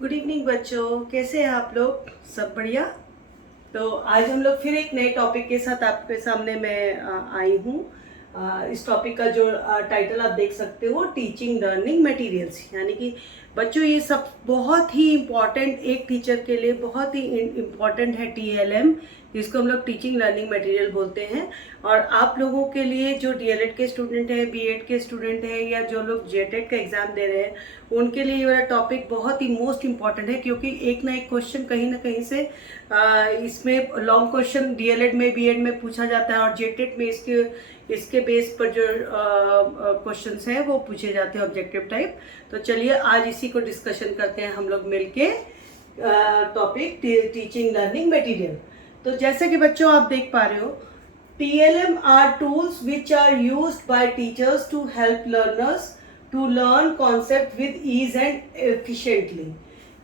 Good evening बच्चों, कैसे हैं आप लोग? सब बढ़िया। तो आज हम लोग फिर एक नए टॉपिक के साथ आपके सामने मैं आई हूँ। इस टॉपिक का जो टाइटल आप देख सकते हो, टीचिंग लर्निंग मटेरियल्स, यानी कि बच्चों ये सब बहुत ही इम्पॉर्टेंट, एक टीचर के लिए बहुत ही इम्पॉर्टेंट है टीएलएम, जिसको हम लोग टीचिंग लर्निंग मटेरियल बोलते हैं। और आप लोगों के लिए जो डीएलएड के स्टूडेंट हैं, बीएड के स्टूडेंट हैं, या जो लोग जेटेड का एग्ज़ाम दे रहे हैं, उनके लिए ये वाला टॉपिक बहुत ही मोस्ट इम्पॉर्टेंट है, क्योंकि एक ना एक क्वेश्चन कहीं ना कहीं से इसमें लॉन्ग क्वेश्चन डीएलएड में, बीएड में पूछा जाता है, और जेटेड में इसके बेस पर जो क्वेश्चंस हैं वो पूछे जाते हैं, ऑब्जेक्टिव टाइप। तो चलिए आज इसी को डिस्कशन करते हैं हम लोग मिलके, टॉपिक टीचिंग लर्निंग मटेरियल। तो जैसे कि बच्चों आप देख पा रहे हो, TLM are tools which are used by teachers to help learners to learn concept with ease and efficiently।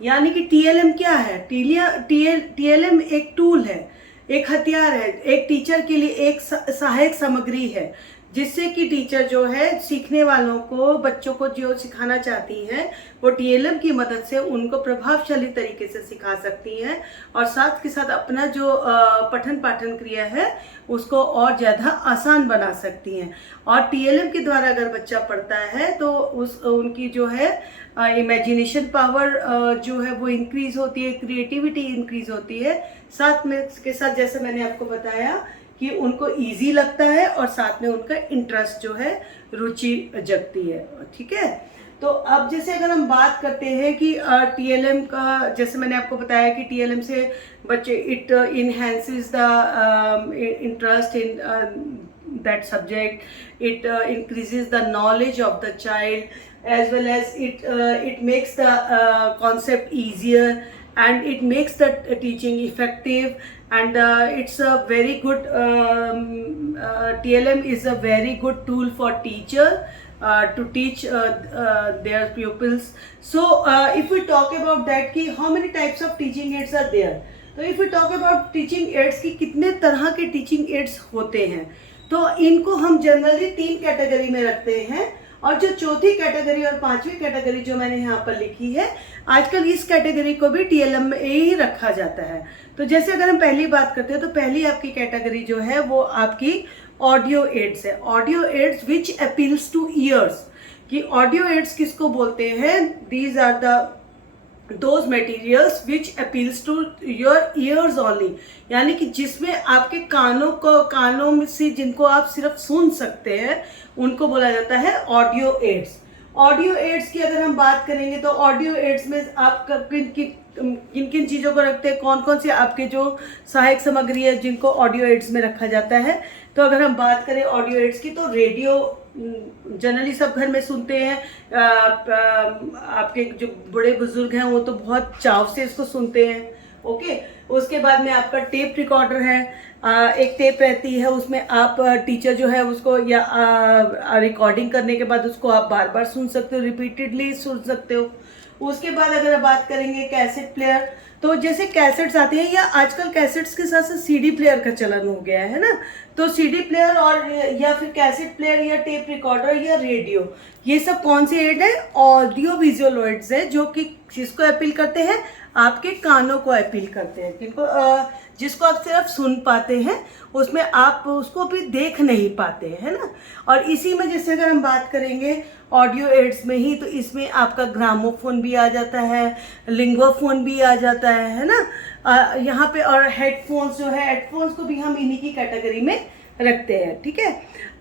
यानी कि TLM क्या है? TLM एक टूल है, एक हथियार है, एक टीचर के लिए एक सहायक सामग्री है, जिससे कि टीचर जो है सीखने वालों को, बच्चों को जो सिखाना चाहती हैं, वो टीएलएम की मदद से उनको प्रभावशाली तरीके से सिखा सकती हैं, और साथ के साथ अपना जो पठन पाठन क्रिया है उसको और ज़्यादा आसान बना सकती हैं। और टीएलएम के द्वारा अगर बच्चा पढ़ता है तो उनकी जो है इमेजिनेशन पावर जो है वो इंक्रीज होती है, क्रिएटिविटी इंक्रीज होती है, साथ में के साथ जैसे मैंने आपको बताया कि उनको इजी लगता है, और साथ में उनका इंटरेस्ट जो है, रुचि जगती है। ठीक है। तो अब जैसे अगर हम बात करते हैं कि टीएलएम का, जैसे मैंने आपको बताया कि टीएलएम से बच्चे, it enhances the interest in that subject, it increases the knowledge of the child, as well as it makes the concept easier, and it makes the teaching effective, and it's a very good TLM is a very good tool for teacher to teach their pupils. So if we talk about that कि how many types of teaching aids are there, तो if we talk about teaching aids कि कितने तरह के teaching aids होते हैं, तो इनको हम जनरली 3 कैटेगरी में रखते हैं, और जो चौथी कैटेगरी और 5वीं कैटेगरी जो मैंने यहाँ पर लिखी है, आजकल इस कैटेगरी को भी टीएलएम में ही रखा जाता है। तो जैसे अगर हम पहली बात करते हैं, तो पहली आपकी कैटेगरी जो है वो आपकी ऑडियो एड्स है। Audio aids which appeals to ears, कि ऑडियो एड्स किसको बोलते हैं? These are the those materials which appeals to your ears only, यानी कि जिसमें आपके कानों में से, जिनको आप सिर्फ सुन सकते हैं, उनको बोला जाता है ऑडियो एड्स। ऑडियो एड्स की अगर हम बात करेंगे, तो ऑडियो एड्स में आप किन किन चीज़ों को रखते हैं, कौन कौन से आपके जो सहायक सामग्री है जिनको ऑडियो एड्स में रखा जाता है। तो अगर हम बात करें ऑडियो एड्स की, तो रेडियो जनरली सब घर में सुनते हैं। आपके जो बड़े बुजुर्ग हैं वो तो बहुत चाव से इसको सुनते हैं। ओके। उसके बाद में आपका टेप रिकॉर्डर है। एक टेप रहती है, उसमें आप टीचर जो है उसको, या रिकॉर्डिंग करने के बाद उसको आप बार बार सुन सकते हो, रिपीटेडली सुन सकते हो। उसके बाद अगर बात करेंगे कैसेट प्लेयर, तो जैसे कैसेट्स आती हैं, या आजकल कैसेट्स के साथ साथ सीडी प्लेयर का चलन हो गया है ना, तो सीडी प्लेयर और या फिर कैसेट प्लेयर या टेप रिकॉर्डर या रेडियो, ये सब कौन से एड है? ऑडियो विजुअल एड्स है, जो कि किसको अपील करते हैं? आपके कानों को अपील करते हैं, जिसको आप सिर्फ सुन पाते हैं, उसमें आप उसको भी देख नहीं पाते, है ना। और इसी में जैसे अगर हम बात करेंगे ऑडियो एड्स में ही, तो इसमें आपका ग्रामोफोन भी आ जाता है, लिंगोफोन भी आ जाता है ना। यहाँ पे और हेडफोन्स जो है, हेडफोन्स को भी हम इन्हीं की कैटेगरी में रखते हैं। ठीक है।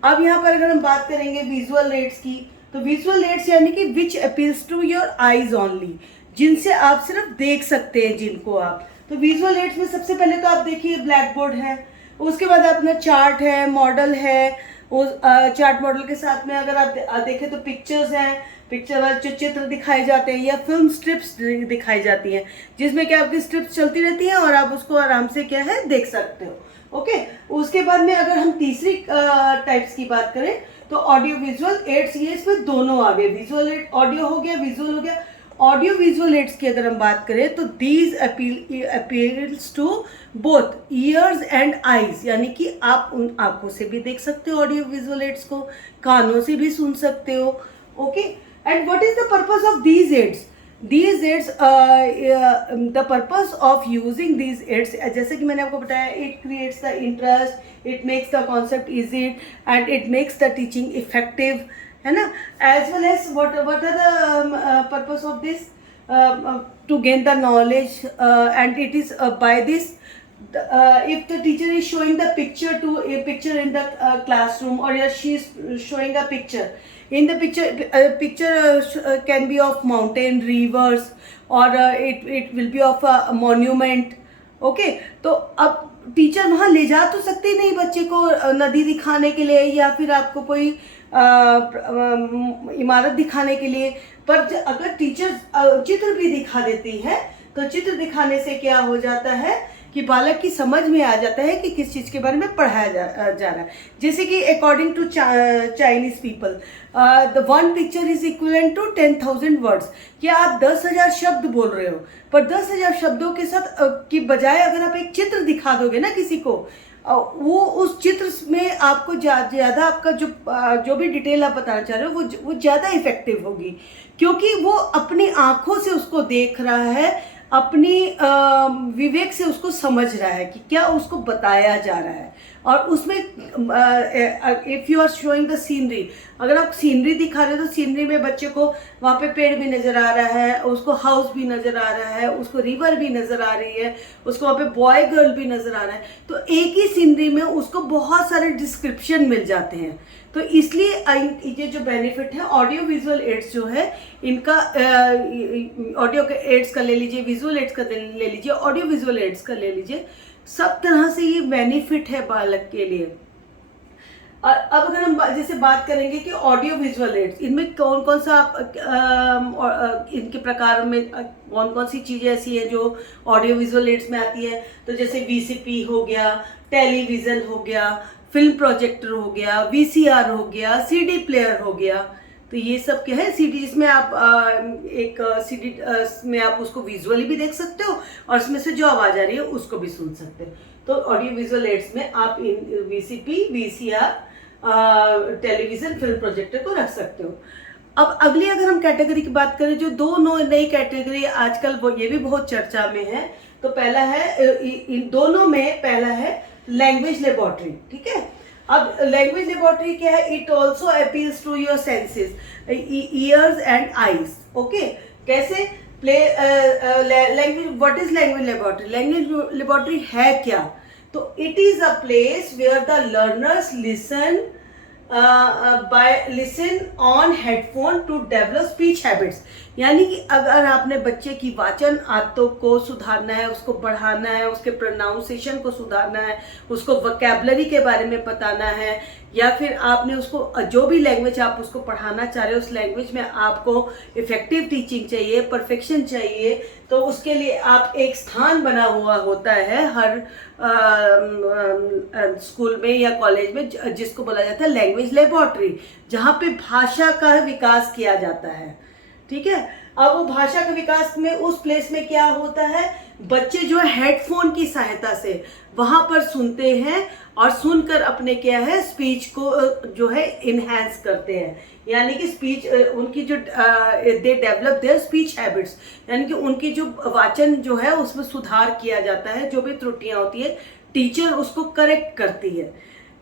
अब यहाँ पर अगर हम बात करेंगे विजुअल एड्स की, तो विजुअल एड्स यानी कि which appeals to your eyes only, जिनसे आप सिर्फ देख सकते हैं, जिनको आप, तो विजुअल एड्स में सबसे पहले तो आप देखिए ब्लैक बोर्ड है, उसके बाद अपना चार्ट है, मॉडल है, उस चार्ट मॉडल के साथ में अगर आप देखें तो पिक्चर्स हैं, पिक्चर वाले जो चित्र दिखाए जाते हैं, या फिल्म स्ट्रिप्स दिखाई जाती हैं, जिसमें क्या आपकी स्ट्रिप्स चलती रहती हैं और आप उसको आराम से क्या है देख सकते हो। ओके। उसके बाद में अगर हम तीसरी टाइप्स की बात करें, तो ऑडियो विजुअल एड्स, ये इसमें दोनों आ गए, विजुअल एड, ऑडियो हो गया, विजुअल हो गया। ऑडियो विजुअल एड्स की अगर हम बात करें, तो these appeals to both ears and eyes, यानी कि आप उन आंखों से भी देख सकते हो ऑडियो विजुअल एड्स को, कानों से भी सुन सकते हो। Okay. And what is the purpose of these aids? these aids, the purpose of using these aids, जैसे कि मैंने आपको बताया, it creates the interest, it makes the concept easy and it makes the teaching effective, है ना. As well as what are the purpose of this, to gain the knowledge, and it is by this, if the teacher is showing the picture to a picture in the classroom, or she is showing a picture in the picture can be of mountain, rivers, or it will be of a monument. Okay, तो अब teacher वहाँ ले जा तो सकते नहीं बच्चे को नदी दिखाने के लिए या फिर आपको कोई इमारत दिखाने के लिए, पर अगर टीचर चित्र भी दिखा देती है तो चित्र दिखाने से क्या हो जाता है कि बालक की समझ में आ जाता है कि किस चीज़ के बारे में पढ़ाया जा रहा है. जैसे कि according to Chinese people, the one picture is equivalent to 10,000 words. क्या आप 10,000 शब्द बोल रहे हो, पर 10,000 शब्दों के साथ की बजाय अगर आप एक चित्र दिखा दोगे ना किसी को, वो उस चित्र में आपको ज़्यादा आपका जो भी डिटेल आप बताना चाह रहे हो वो ज़्यादा इफेक्टिव होगी, क्योंकि वो अपनी आंखों से उसको देख रहा है, अपनी विवेक से उसको समझ रहा है कि क्या उसको बताया जा रहा है. और उसमें if you are showing the scenery, अगर आप सीनरी दिखा रहे हो तो सीनरी में बच्चे को वहाँ पे पेड़ भी नज़र आ रहा है, उसको हाउस भी नज़र आ रहा है, उसको रिवर भी नज़र आ रही है, उसको वहाँ पे बॉय गर्ल भी नज़र आ रहा है. तो एक ही सीनरी में उसको बहुत सारे डिस्क्रिप्शन मिल जाते हैं. तो इसलिए ये जो बेनिफिट है ऑडियो विजुअल एड्स जो है इनका, ऑडियो के एड्स का ले लीजिए, विजुअल एड्स का ले लीजिए, ऑडियो विजुअल एड्स का ले लीजिए, सब तरह से ये बेनिफिट है बालक के लिए. और अब अगर हम जैसे बात करेंगे कि ऑडियो विजुअल एड्स, इनमें कौन कौन सा इनके प्रकार में कौन कौन सी चीज़ें ऐसी हैं जो ऑडियो विजुअल एड्स में आती है. तो जैसे VCP हो गया, टेलीविज़न हो गया, फिल्म प्रोजेक्टर हो गया, VCR हो गया, CD प्लेयर हो गया. तो ये सब क्या है, CD जिसमें आप एक CD में आप उसको विजुअली भी देख सकते हो और इसमें से जो आवाज़ आ रही है उसको भी सुन सकते हो. तो ऑडियो विजुअल एड्स में आप इन VCP, VCR, television, film projector को रख सकते हो. अब अगली अगर हम कैटेगरी की बात करें, जो दो नई कैटेगरी आजकल वो ये भी बहुत चर्चा में है. तो पहला है, इन दोनों में पहला है लैंग्वेज लेबोरेटरी. ठीक है, अब लैंग्वेज लेबोरेटरी क्या है, it also appeals to your senses, ears and eyes. Okay, कैसे play language, what is language laboratory. Language laboratory है क्या, तो it is a place where the learners listen on headphone to develop speech habits. यानी कि अगर आपने बच्चे की वाचन आदतों को सुधारना है, उसको बढ़ाना है, उसके प्रोनाउंसिएशन को सुधारना है, उसको वोकैबुलरी के बारे में बताना है, या फिर आपने उसको जो भी लैंग्वेज आप उसको पढ़ाना चाह रहे हो उस लैंग्वेज में आपको इफेक्टिव टीचिंग चाहिए, परफेक्शन चाहिए, तो उसके लिए आप एक स्थान बना हुआ होता है हर स्कूल में या कॉलेज में, जिसको बोला जाता है लैंग्वेज लेबोरेटरी, जहाँ पे भाषा का विकास किया जाता है. ठीक है, अब वो भाषा के विकास में उस प्लेस में क्या होता है, बच्चे जो है हेडफोन की सहायता से वहाँ पर सुनते हैं और सुनकर अपने क्या है स्पीच को जो है इनहेंस करते हैं. यानी कि स्पीच उनकी जो they develop their speech habits, यानी कि उनकी जो वाचन जो है उसमें सुधार किया जाता है. जो भी त्रुटियाँ होती है टीचर उसको करेक्ट करती है.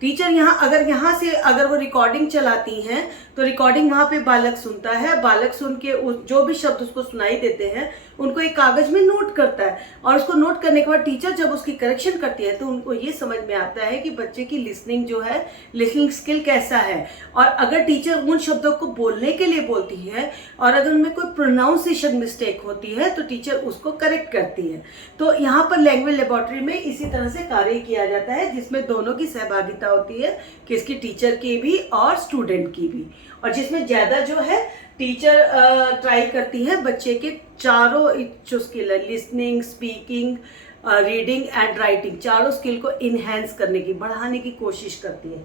टीचर यहाँ से अगर वो रिकॉर्डिंग चलाती हैं तो रिकॉर्डिंग वहाँ पे बालक सुनता है, बालक सुन के जो भी शब्द उसको सुनाई देते हैं उनको एक कागज में नोट करता है, और उसको नोट करने के बाद टीचर जब उसकी करेक्शन करती है तो उनको ये समझ में आता है कि बच्चे की लिसनिंग जो है, लिसनिंग स्किल कैसा है. और अगर टीचर उन शब्दों को बोलने के लिए बोलती है और अगर उनमें कोई प्रोनाउंसिएशन मिस्टेक होती है तो टीचर उसको करेक्ट करती है. तो यहाँ पर लैंग्वेज लेबोरेटरी में इसी तरह से कार्य किया जाता है, जिसमें दोनों की सहभागिता होती है, किसकी, टीचर की भी और स्टूडेंट की भी, और जिसमें ज़्यादा जो है टीचर ट्राई करती है बच्चे के चारों जो स्किल है, listening, speaking, reading and writing, चारों स्किल को इन्हेंस करने की, बढ़ाने की कोशिश करती है.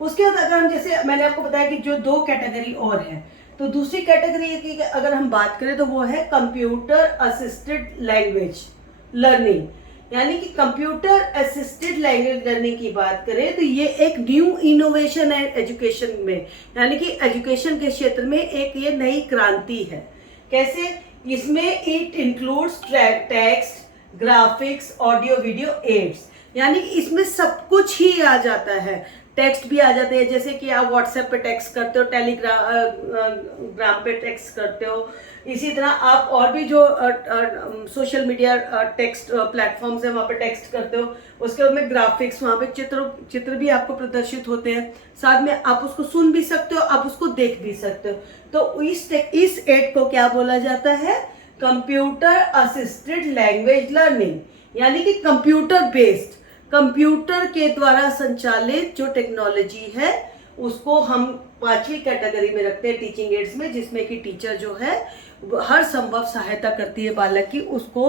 उसके बाद अगर हम, जैसे मैंने आपको बताया कि जो दो कैटेगरी और है, तो दूसरी कैटेगरी की अगर हम बात करें तो वो है कंप्यूटर असिस्टेड लैंग्वेज लर्निंग. यानी कि कंप्यूटर असिस्टेड लैंग्वेज लर्निंग की बात करें तो ये एक न्यू इनोवेशन है एजुकेशन में, यानी कि एजुकेशन के क्षेत्र में एक ये नई क्रांति है. कैसे इसमें it includes text, graphics, audio video aids, यानी इसमें सब कुछ ही आ जाता है। टेक्स्ट भी आ जाते हैं, जैसे कि आप व्हाट्सएप पे टेक्स्ट करते हो, टेलीग्राम पे टेक्स्ट करते हो, इसी तरह आप और भी जो सोशल मीडिया टेक्स्ट प्लेटफॉर्म्स है वहाँ पे टेक्स्ट करते हो, उसके बाद में ग्राफिक्स, वहाँ पे चित्र भी आपको प्रदर्शित होते हैं, साथ में आप उसको सुन भी सकते हो, आप उसको देख भी सकते हो। तो इस एड को क्या बोला जाता है? कंप्यूटर असिस्टेड लैंग्वेज लर्निंग, यानी कि कंप्यूटर बेस्ड, कंप्यूटर के द्वारा संचालित जो टेक्नोलॉजी है उसको हम 5वीं कैटेगरी में रखते हैं टीचिंग एड्स में, जिसमें कि टीचर जो है हर संभव सहायता करती है बालक की उसको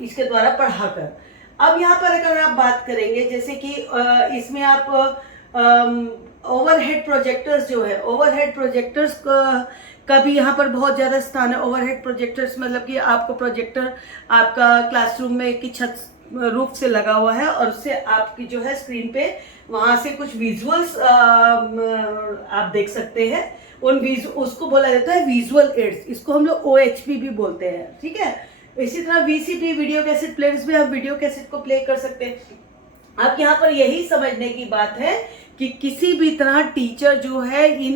इसके द्वारा पढ़ाकर। अब यहाँ पर अगर आप बात करेंगे, जैसे कि इसमें आप ओवरहेड प्रोजेक्टर्स जो है, ओवरहेड प्रोजेक्टर्स का भी यहाँ पर बहुत ज़्यादा स्थान है। ओवरहेड प्रोजेक्टर्स मतलब कि आपको प्रोजेक्टर आपका क्लासरूम में की छत रूफ से लगा हुआ है और उससे आपकी जो है स्क्रीन पे वहाँ से कुछ विजुअल्स आप देख सकते हैं। उसको बोला जाता है विजुअल एड्स, इसको हम लोग OHP भी बोलते हैं, ठीक है। इसी तरह VCD वीडियो कैसेट प्लेयर्स में आप वीडियो कैसेट को प्ले कर सकते हैं। अब यहाँ पर यही समझने की बात है कि किसी भी तरह टीचर जो है इन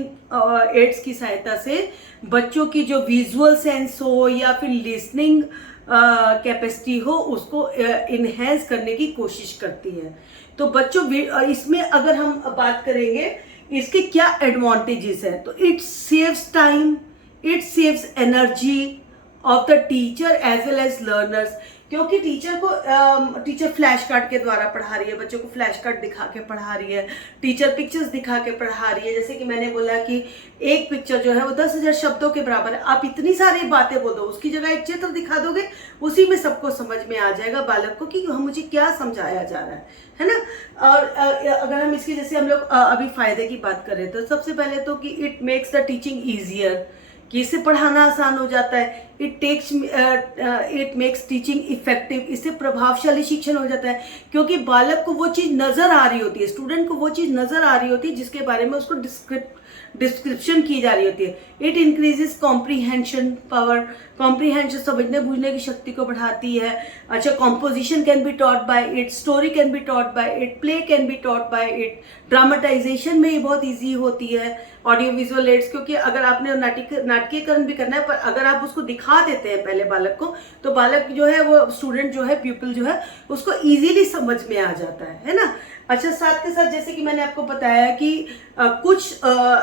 एड्स की सहायता से बच्चों की जो विजुअल सेंस हो या फिर लिसनिंग कैपेसिटी हो उसको इन्हेंस करने की कोशिश करती है। तो बच्चों इसमें अगर हम बात करेंगे इसके क्या एडवांटेजेस है, तो it saves time, it saves energy of the teacher as well as learners, क्योंकि टीचर फ्लैश कार्ड के द्वारा पढ़ा रही है, बच्चों को फ्लैश कार्ड दिखा के पढ़ा रही है, टीचर पिक्चर्स दिखा के पढ़ा रही है। जैसे कि मैंने बोला कि एक पिक्चर जो है वो 10,000 शब्दों के बराबर है। आप इतनी सारी बातें बोल दो, उसकी जगह एक चित्र दिखा दोगे, उसी में सबको समझ में आ जाएगा बालक को कि मुझे क्या समझाया जा रहा है ना। और अगर हम इसके जैसे हम लोग अभी फायदे की बात करें तो सबसे पहले तो कि it makes the teaching easier, कि इससे पढ़ाना आसान हो जाता है। इट मेक्स टीचिंग इफेक्टिव, इससे प्रभावशाली शिक्षण हो जाता है, क्योंकि बालक को वो चीज़ नज़र आ रही होती है, स्टूडेंट को वो चीज़ नज़र आ रही होती है जिसके बारे में उसको डिस्क्रिप्शन की जा रही होती है। It increases comprehension power, comprehension समझने बूझने की शक्ति को बढ़ाती है। अच्छा, composition can be taught by it, story can be taught by it, play can be taught by it, dramatisation में ये बहुत ईजी होती है। ऑडियो विजुअल एड्स, क्योंकि अगर आपने नाटकीकरण भी करना है, पर अगर आप उसको दिखा देते हैं पहले बालक को, तो बालक जो है वो स्टूडेंट जो है प्यूपिल जो है उसको इजीली समझ में आ जाता है ना। अच्छा, साथ के साथ जैसे कि मैंने आपको बताया कि कुछ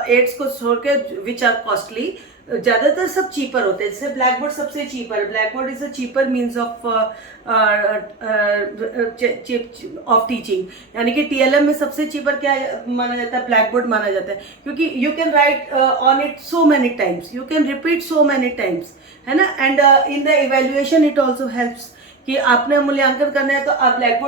एड्स को छोड़कर विच आर कॉस्टली, ज़्यादातर सब चीपर होते हैं। जैसे ब्लैक बोर्ड सबसे चीपर है, black board is a cheaper means of teaching, यानी कि TLM में सबसे चीपर क्या माना जाता है? ब्लैक बोर्ड माना जाता है, क्योंकि you can write on it so many times, you can repeat so many times, है ना। And in the evaluation it also helps, कि आपने मूल्यांकन करना है तो आप ब्लैक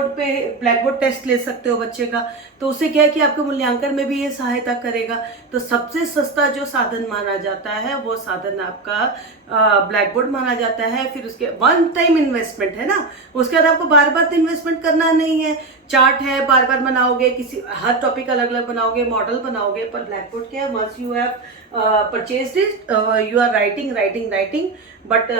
बोर्ड टेस्ट ले सकते हो बच्चे का, तो उससे क्या है कि आपके मूल्यांकन में भी ये सहायता करेगा। तो सबसे सस्ता जो साधन माना जाता है वो साधन आपका ब्लैक बोर्ड माना जाता है। फिर उसके वन टाइम इन्वेस्टमेंट है ना, उसके बाद आपको बार बार इन्वेस्टमेंट करना नहीं है। चार्ट है, बार बार बनाओगे, किसी हर टॉपिक अलग अलग बनाओगे, मॉडल बनाओगे, पर ब्लैक बोर्ड क्या है, once you have purchased it you are writing, but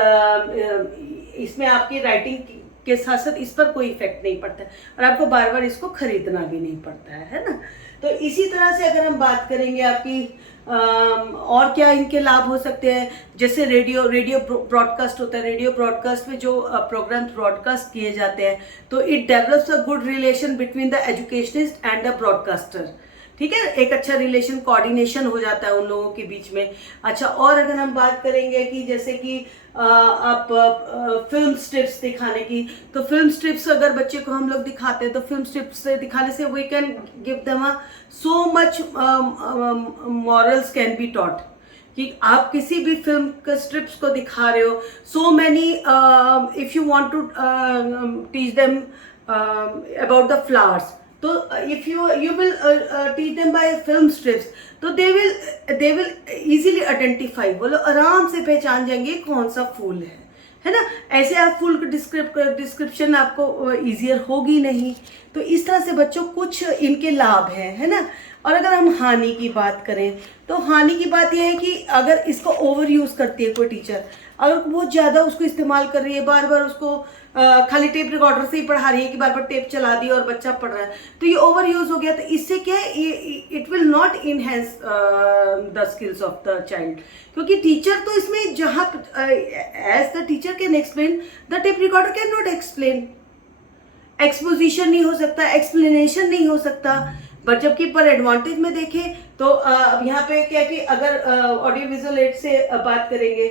इसमें आपकी राइटिंग के साथ साथ इस पर कोई इफेक्ट नहीं पड़ता है और आपको बार बार इसको खरीदना भी नहीं पड़ता है ना। तो इसी तरह से अगर हम बात करेंगे आपकी और क्या इनके लाभ हो सकते हैं, जैसे रेडियो ब्रॉडकास्ट होता है, रेडियो ब्रॉडकास्ट में जो प्रोग्राम ब्रॉडकास्ट किए जाते हैं, तो it develops a good relation between the educationist and the broadcaster, ठीक है। एक अच्छा रिलेशन, कोऑर्डिनेशन हो जाता है उन लोगों के बीच में। अच्छा, और अगर हम बात करेंगे कि जैसे कि आप फिल्म स्ट्रिप्स दिखाने की, तो फिल्म स्ट्रिप्स अगर बच्चे को हम लोग दिखाते हैं तो फिल्म स्ट्रिप्स से दिखाने से we can give them so much morals can be taught, कि आप किसी भी फिल्म के स्ट्रिप्स को दिखा रहे हो, so many if you want to teach them about the flowers, तो if you will teach them by film strips, तो they will easily identify, वो लोग आराम से पहचान जाएंगे कौन सा फूल है ना। ऐसे आप फूल की डिस्क्रिप्शन आपको ईजियर होगी नहीं। तो इस तरह से बच्चों कुछ इनके लाभ हैं, है ना। और अगर हम हानि की बात करें तो हानि की बात यह है कि अगर इसको ओवर यूज़ करती है कोई टीचर, अगर बहुत ज़्यादा उसको इस्तेमाल कर रही है, बार बार उसको खाली टेप रिकॉर्डर से ही पढ़ा रही है कि बार बार टेप चला दी और बच्चा पढ़ रहा है, तो ये ओवर यूज हो गया। तो इससे क्या है, it will not enhance the skills of the child, क्योंकि टीचर तो इसमें जहाँ as the teacher can explain, the tape recorder can not explain. Exposition नहीं हो सकता, एक्सप्लेनेशन नहीं हो सकता। बट जबकि पर एडवांटेज में देखें तो अब यहाँ पे क्या है कि अगर ऑडियो विजुअल एड से बात करेंगे,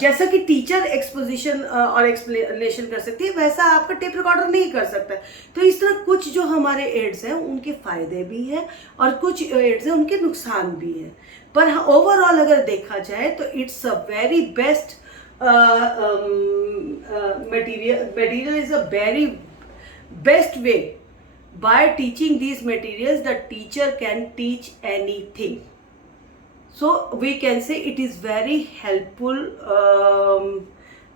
जैसा कि टीचर एक्सपोजिशन और एक्सप्लेनेशन कर सकती है, वैसा आपका टेप रिकॉर्डर नहीं कर सकता। तो इस तरह कुछ जो हमारे एड्स हैं उनके फायदे भी हैं और कुछ एड्स हैं उनके नुकसान भी हैं। पर ओवरऑल अगर देखा जाए तो it's a very best material is a very best way. By teaching these materials, the teacher can teach anything. So we can say it is very helpful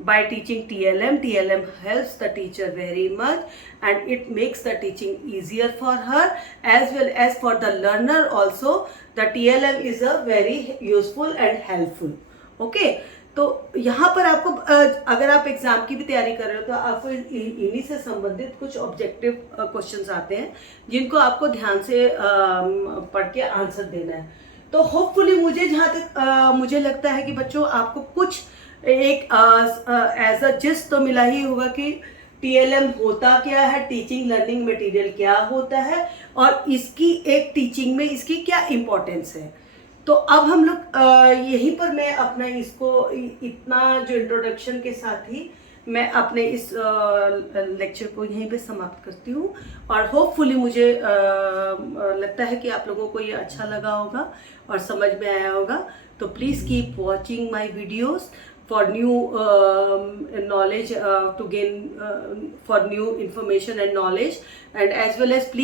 by teaching TLM. TLM helps the teacher very much and it makes the teaching easier for her as well as for the learner also. The TLM is a very useful and helpful. Okay. तो यहाँ पर आपको अगर आप exam की भी तैयारी कर रहे हो तो आपको इन्हीं से संबंधित कुछ ऑब्जेक्टिव क्वेश्चंस आते हैं जिनको आपको ध्यान से पढ़ के आंसर देना है। तो होपफुली मुझे जहाँ तक मुझे लगता है कि बच्चों आपको कुछ एक एज अ जिस्ट तो मिला ही होगा कि TLM होता क्या है, टीचिंग लर्निंग मटेरियल क्या होता है और इसकी एक टीचिंग में इसकी क्या इम्पोर्टेंस है। तो अब हम लोग यहीं पर मैं अपना इसको इतना जो इंट्रोडक्शन के साथ ही मैं अपने इस लेक्चर को यहीं पे समाप्त करती हूँ और होपफुली मुझे लगता है कि आप लोगों को ये अच्छा लगा होगा और समझ में आया होगा। तो please keep watching my videos for new knowledge, to gain for new information and knowledge, and as well as please